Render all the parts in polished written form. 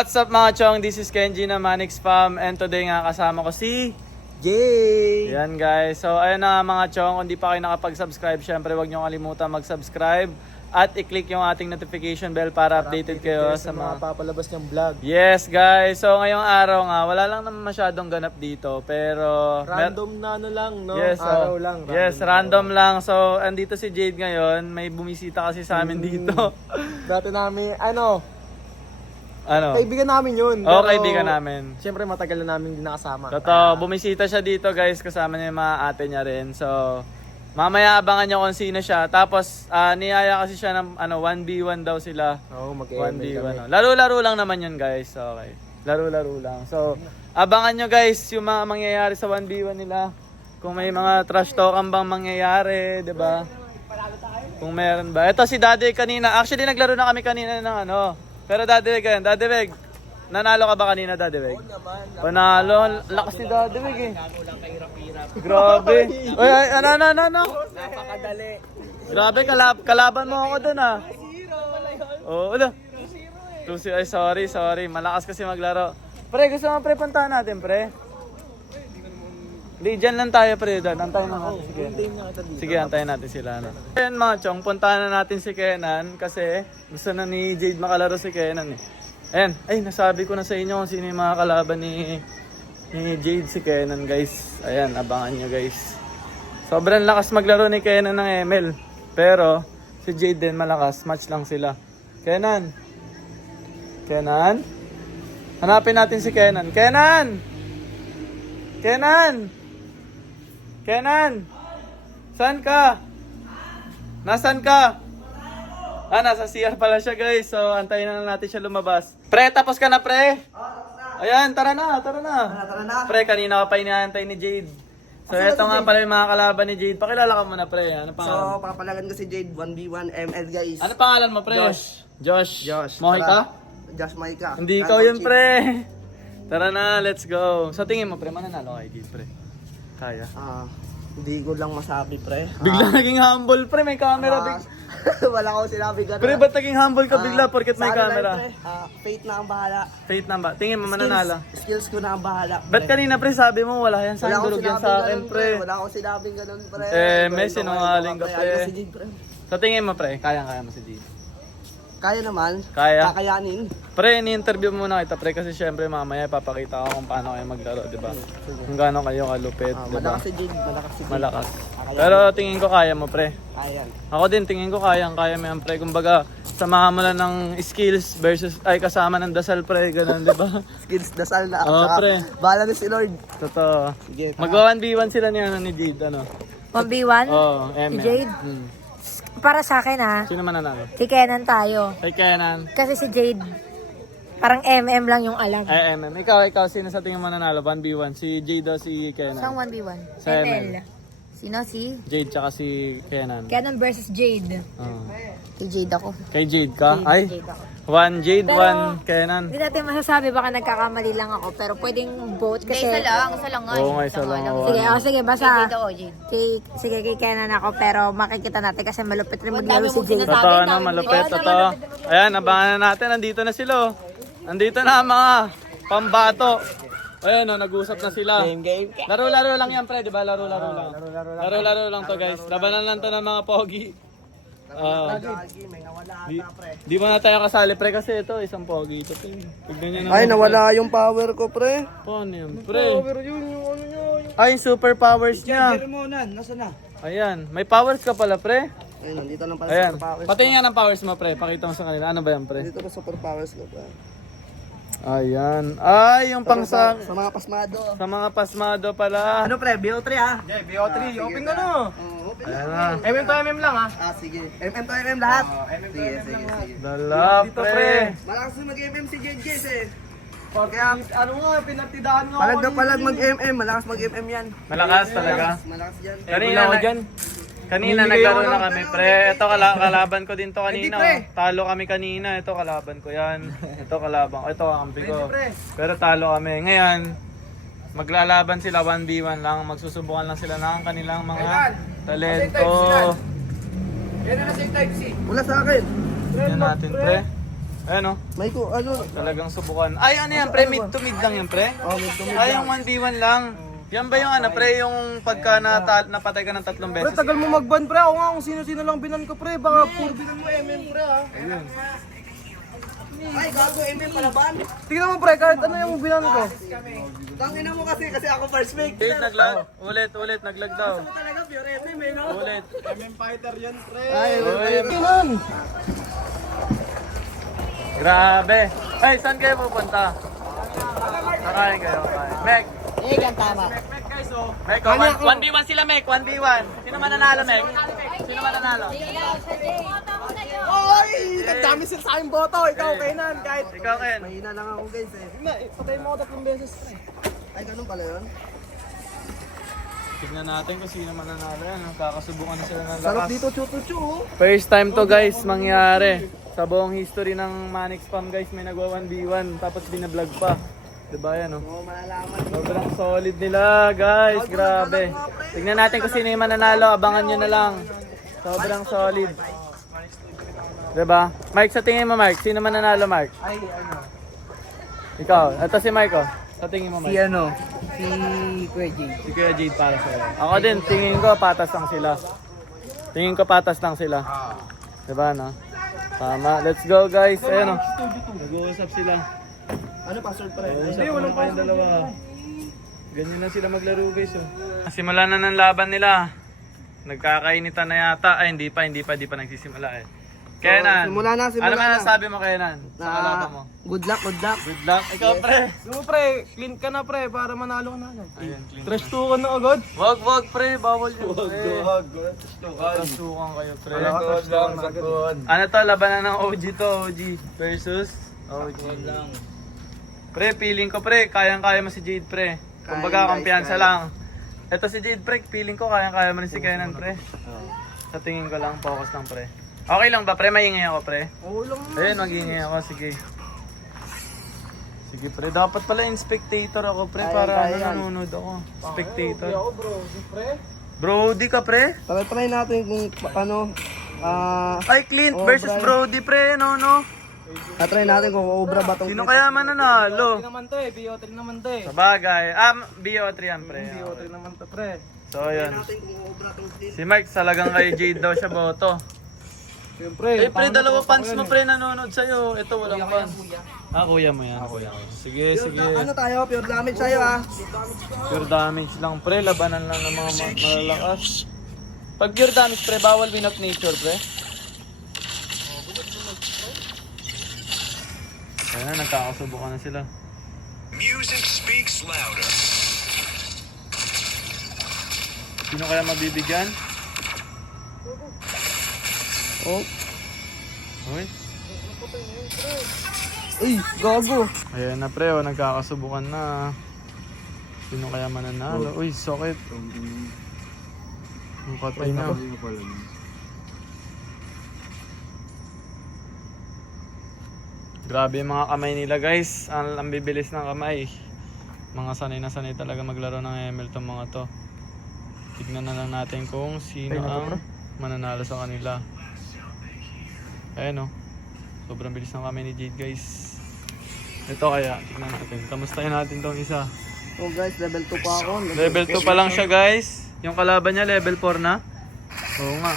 What's up mga chong? This is Kenji na Manix Fam and today nga kasama ko si Jay! Yan guys. So ayun na mga chong, kung di pa kayo nakapag-subscribe, syempre huwag nyo kalimutan mag-subscribe at i-click yung ating notification bell para updated kayo sa mga papalabas niyang vlog. Yes guys. So ngayong araw nga, wala lang naman masyadong ganap dito pero Random na ano lang, no? Yes, araw lang. Random lang. So andito si Jade ngayon, may bumisita kasi sa amin dito. Dati namin, Ano? kaibigan namin yun. Oo, kaibigan namin. Siyempre matagal na namin din nakasama. Totoo, bumisita siya dito guys, kasama niya yung mga ate niya rin. So, mamaya abangan niyo kung sino siya. Tapos, niyaya kasi siya ng 1v1 daw sila. Oo, 1v1. Laro-laro lang naman yun guys. Okay. Laro-laro lang. So, abangan nyo guys yung mga mangyayari sa 1v1 nila. Kung may mga trash talk bang mangyayari, 'di ba? Kung meron ba. Ito si Daddy kanina. Actually, naglaro na kami kanina ng Pero Daddy Weg, Daddy Weg, nanalo ka ba kanina, Daddy Weg? Oo naman. Panalo, lakas ni Daddy Weg eh. Grabe. Oy, ano. Napakadali. Grabe, kalaban mo ako dun ah. Oo, ano? 2-0, ay sorry. Malakas kasi maglaro. Pre, gusto mo pre, puntahan natin pre? Hindi, dyan lang tayo pre, doon. Antayin lang natin si Kenan. Sige, antayin natin sila. Ayan mga chong, puntahan na natin si Kenan kasi gusto na ni Jade makalaro si Kenan eh. Ayan, ay nasabi ko na sa inyo kung sino yung mga kalaban ni Jade si Kenan guys. Ayan, abangan nyo guys. Sobrang lakas maglaro ni Kenan ng ML. Pero si Jade din malakas, match lang sila. Kenan? Hanapin natin si Kenan. Kenan! Saan ka? Nasaan ka? Nasa CR pala siya guys. So, antayin na lang natin siya lumabas. Pre, tapos ka na pre? Ayan, tara na. Pre, kanina ka pa inaantay ni Jade. So, eto nga pala yung mga kalaban ni Jade. Pakilala ka muna pre. Ano pangalan? So, papalagan ko si Jade 1v1 ML guys. Ano pangalan mo pre? Josh. Mohi ka? Josh Maika. Hindi ikaw yun pre. Tara na, let's go. Sa tingin mo pre, mananalo kay Jade pre? Kaya. Hindi ko lang masabi, pre. Bigla naging humble pre, may camera. Wala ko sinabi gano'n. Pre, ba't naging humble ka bigla porket may camera? Fate na ang bahala. Fate na ba? Tingin mo mananalo. Skills ko na ang bahala. Ba't kanina pre sabi mo wala yan sa durog yan sa akin pre? Wala akong sinabing ganun, pre. May sinungaling ka pre. Si Jade, pre. Sa tingin mo pre, kaya mo si Jade? Kaya naman. Kaya? Kakayanin. Pre, ni-interview muna kita pre kasi syempre mamaya ipapakita ko kung paano kayo maglaro, di ba? Kung gaano kayo kalupit, di ba? Malakas si Jade, Malakas. Pero tingin ko kaya mo pre. Kaya. Ako din tingin ko kaya mo yan pre. Kumbaga, samahan mo lang ng skills versus kasama ng dasal pre, ganun, di ba? Skills, dasal na. Oo, pre. Bahala na si Lord. Totoo. Sige. Magwa 1v1 sila ni Jade, 1v1? Oo, Si Jade? Para sa akin Sino mananalo? si Kenan tayo. Kay Kenan. Kasi si Jade, parang MM lang yung alam. MM. Ikaw, sino sa tingin mo nanalo? 1v1? Si Jade o si Kenan? Saan 1v1? Sa ML. Sino si? Jade tsaka si Kenan. Kenan versus Jade. Oo. Si Jade ako. Kay Jade ka? Ay, Jade ako. 1 Jade, Pero, 1 Kenan. Hindi natin masasabi, baka nagkakamali lang ako. Pero pwedeng vote kasi... Isa lang nga. Oo nga, isa lang. Sige, basta. Jade ako, Jade. Sige, kay Kenan ako. Pero makikita natin kasi malupit rin maglaro si Jade. Totoo na, malupit. Totoo. Ayan, abangan na natin. Nandito na sila. Nandito na ang mga pambato. Ayan, nag-usap na sila. Game. Laro-laro lang yan, pre. Diba? Laro-laro lang to, guys. Labanan lang to ng mga pogi. May nawala ata, pre. Di ba na tayo kasali, pre? Kasi ito, isang pogi. Ito, tignan nyo naman. Ay, nawala yung power ko, pre. Paano yan, pre? yun, yung ano nyo. Ay, super powers niya. mo na, nasa na? Ayan, may powers ka pala, pre. Ayun, nandito lang pala Ayan, super powers. patingin nga ng powers mo, pre. Pakita mo sa kanila. Ano ba yan, pre? Nandito na super powers ko, pre. Ayan. Ay, yung Sa mga pasmado. sa mga pasmado pala. Ano, pre? BO3, ha? Yeah, BO3, open ka no. Open Ayan na. na. MM to MM lang ha. Sige. MM to MM lahat. MM to Sige. Dala, Dito, pre. pre. Malakas na mag-MM si JJs eh. Kaya ano nga, pinagtidaan nga Palag na palag mag-MM. Malakas mag-MM yan. Malakas talaga. Malakas yan. Kanina, kanina Bumibigay naglaro ako na ng- kami, pre. Ito kalaban ko din to kanina. Hindi, pre. Oh. Talo kami kanina. Ito kalaban ko yan. Ito kalaban ko. Ito kakampi ko. Hindi, pre. Pero talo kami. Ngayon, maglalaban sila 1v1 lang. Magsusubukan lang sila ng kanilang mga Kailan? talento. Kasi type C yan. Yan na nasa type C. Wala sa akin. Tignan natin, pre. Ayan o. May ko, ano? Talagang subukan. Ay, ano yan, pre? Mid to mid lang yan, pre? Oh, mid to mid Ay, lang. yung 1v1 lang. Yan ba yung ano, pre? Yung pagka napatay ka ng 3 Pre, beses? tagal mo mag-ban, pre. Ako nga kung sino-sino lang binan ko, pre. Baka puro binan mo MM, pre, ha. Ay, gago, MM palaban. Tingnan mo, pre, kahit ano yung binan ko. Tangina mo kasi ako first pick. Ulit, naglag. Ulit, naglag daw. Talaga, pure MM eh, no? Ulit. Ay, Uy, Binan. grabe. Ay, saan kayo pupunta? Nakain kayo, kakain. Meg! Eh, yan tama. Meg, 1v1 sila, Meg. 1v1. Sino mananalo, Meg? Sino mananalo? Oy! Nagdami sila sa aking boto. Ikaw, Kenan. Kahit Ikaw, Ken. mahina lang ako guys eh. patay mo ako 3 beses, pre. Ay, ganun pala yun. Tignan natin kung sino mananalo yan. Kakasubukan na sila ng Sarap lakas. dito, chutu-chu. Oh. First time to guys mangyari. Sa buong history ng Manic Spam guys, may nagwa 1v1 tapos binablog pa. Diba yan oh? Oo, malalaman. Sobrang solid nila guys, grabe. Tignan natin kung sino yung mananalo, abangan nyo na lang. Sobrang solid. Diba? Mark, sa tingin mo Mark, sino mananalo Mark? Ay, ano? Ikaw, ito si Mark oh. Sa tingin mo Mark? ano? Si Kuya J. Si Kuya Jade para sa'yo. Ako din, tingin ko patas lang sila. Tingin ko patas lang sila. Diba no? Tama, let's go guys. Ayan o. Nag-uusap sila. Ano password pa rin? Nag-uusap muna kayong dalawa. Ganyan na sila maglaro guys oh. Simula na ng laban nila. Nagkakainitan na yata. Ay hindi pa nagsisimula eh. Kenan. simula na. Ano man ang sabi mo Kenan? Sa kalaban mo? Good luck, good luck. Good luck. Ikaw pre. Sige, pre. Clean ka na, pre. Para manalo ka na agad. Ayan, clean. Trash to ka na agad. Wag pre, bawal yun. Kasukan kayo pre. Ano to, labanan ng OG to, OG versus OG. Pre, feeling ko pre, kayang-kaya mo si Jade pre. Kumbaga, kumpiyansa lang. Ito si Jade pre, feeling ko kayang-kaya mo rin si Kenan pre. Sa tingin ko lang, focus lang pre. Okay lang ba pre? Maingay ako pre? Oo lang. Ayun, mag-ingay ako, sige. Sige pre, dapat pala yung spectator ako pre, para nanonood ako. Spectator. Ako, bro. Pre. Brody ka pre? Try natin kung ano. Ay, Clint versus Brody pre, no? Try natin kung obra ba tong Sino kaya mananalo? BO3 naman to eh. BO3 naman to eh. Sa bagay. BO3 yan, pre. BO3 naman to, pre. So, yun. natin kung obra tong Si Mike, salagang kay Jade daw siya boto. Siyempre. Pre, dalawa fans mo, pre, nanonood sa'yo. Ito, walang fans. Kuya mo yan. Kuya. Sige. Ano tayo? Pure damage tayo ah. Pure damage lang, pre. Labanan lang ng mga malalakas. Pag pure damage, pre, bawal win of nature, pre. Ayan, nagkakasubukan na sila. Music speaks louder. Sino kaya mabibigyan? Oh. Uy. Uy, gago. Ayan na pre, nagkakasubukan na. Sino kaya mananalo? Uy, sakit. Ang patay na. Grabe yung mga kamay nila guys. Ang bibilis ng kamay. Mga sanay na sanay talaga maglaro ng ML tong mga to. Tignan na lang natin kung sino ang mananalo sa kanila. Ayan o. Sobrang bilis ng kamay ni Jade guys. Ito kaya, tignan natin. Kamustahin natin tong isa. Oh guys, level 2 pa ako. Level 2 pa lang siya guys. Yung kalaban niya level 4 na. Oo nga.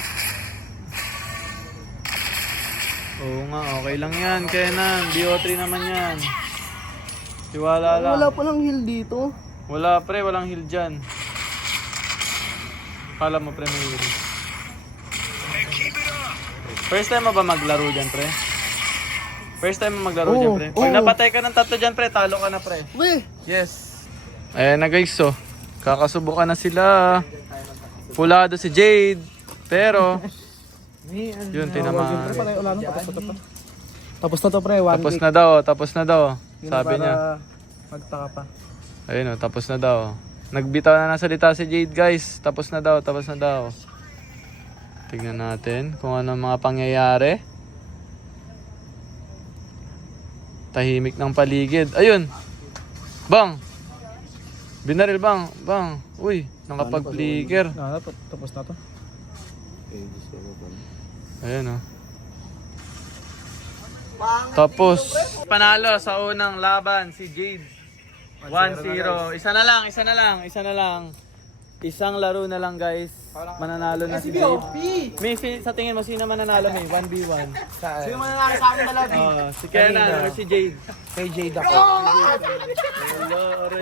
Oo nga, okay lang yan. Kenan, BO3 naman yan. Tiwala lang. Wala pa lang heal dito. Wala pre, walang heal dyan. Kala mo pre may heal. First time mo ba maglaro dyan pre? First time mo maglaro dyan pre? Pag napatay ka ng 3 dyan pre, talo ka na pre. Weh! Yes. Ayan na guys so. Kakasubukan na sila. Pulado si Jade. Pero, yun, tinamaan. Tapos na to, pre. Tapos na daw. Sabi niya. Magtaka pa. Ayun o, tapos na daw. Nagbitaw na ng salita si Jade guys. Tapos na daw. Tignan natin kung ano mga pangyayari. Tahimik ng paligid. Ayun! Bang! Binaril bang! Bang! Uy! Nakapag-flicker. Tapos na to. Ayun o. Tapos, panalo sa unang laban si Jade. 1-0. Isa na lang. Isang laro na lang guys. Mananalo na si Jade. May, sa tingin mo, sino mananalo may? 1v1. Sino mananalo sa akin talaga? Si Kenan or si Jade? Kay Jade ako.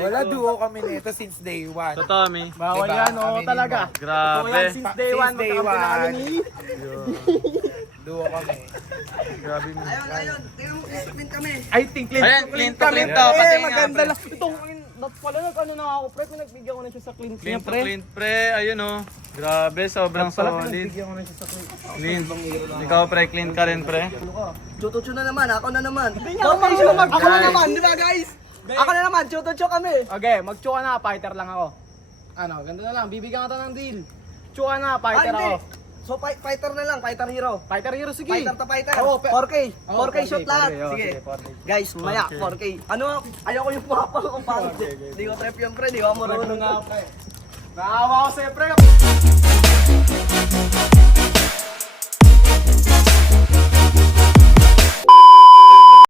Wala, duo kami nito since day one. Totoo, may. Bawal yan, oo talaga. Grabe. Since day one, magkakampi na kami ni... Duo kami. Grabe mo. Ayun. Tingnan mo, clean kami. I think clean. Ayan, clean to, clean to. Pati nga, maganda pre. lang. Itong, pala nag-ano na ako, pre. Pinagbigyan ko na siya sa clean. Clean to, clean pre. Ayun oh. Grabe, sobrang solid. Pinagbigyan ko na siya sa clean. Clean. Ikaw pre, clean ka rin pre. Chutucho na naman, ako na naman. Ako na naman, di ba guys? Ako na naman, chutucho kami. Okay, mag-chuka na, fighter lang ako. Ano, ganda na lang, bibigyan ka ng deal. Chuka na, fighter ako. So fighter na lang, fighter hero. Fighter hero, sige. Fighter to fighter. Oo, 4K. Oo, 4K shot lahat. Sige. 4K. Guys, maya 4K. Ano? Ayoko yung pumapang kung paano. Hindi ko trip yung pre, di ko marunong nga. Naawa ko sa'yo, pre.